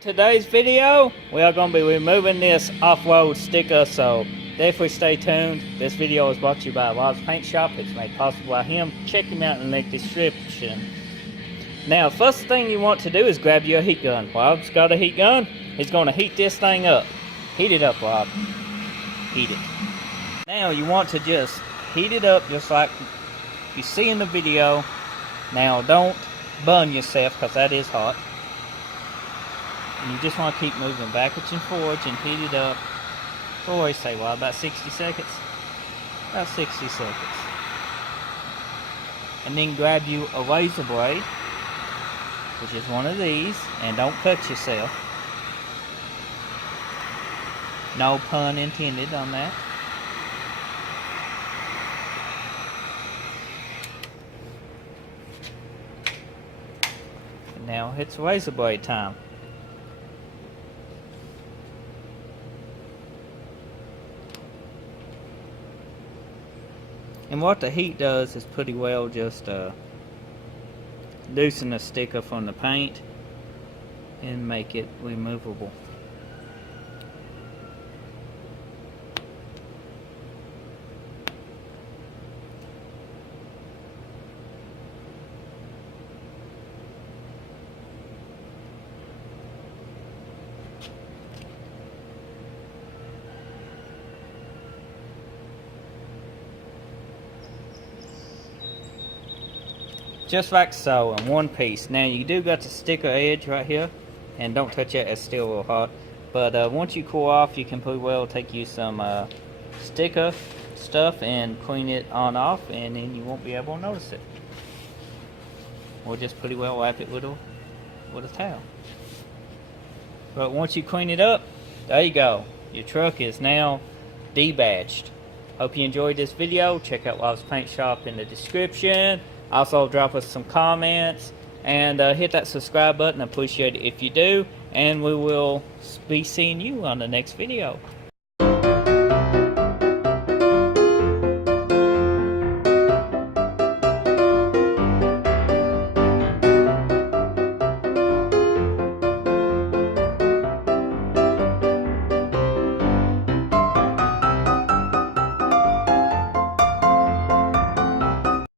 Today's video, we are going to be removing this off-road sticker, so definitely stay tuned. This video is brought to you by Bob's Paint Shop. It's made possible by him. Check him out in the link description. Now, first thing you want to do is grab your heat gun. Bob's got a heat gun. He's going to heat this thing up. Heat it up, Bob. Heat it. Now, you want to just heat it up just like you see in the video. Now, don't burn yourself because that is hot. And you just want to keep moving backwards and forwards and heat it up for, say, well, about 60 seconds. About 60 seconds. And then grab you a razor blade, which is one of these, and don't cut yourself. No pun intended on that. And now it's razor blade time. And what the heat does is pretty well just loosen the sticker from the paint and make it removable. Just like so, in one piece. Now you do got the sticker edge right here, and don't touch it, it's still a little hot. But once you cool off, you can pretty well take you some sticker stuff and clean it on off, and then you won't be able to notice it. Or just pretty well wipe it with a towel. But once you clean it up, there you go. Your truck is now debadged. Hope you enjoyed this video. Check out Bob's Paint Shop in the description. Also, drop us some comments and hit that subscribe button. I appreciate it if you do. And we will be seeing you on the next video.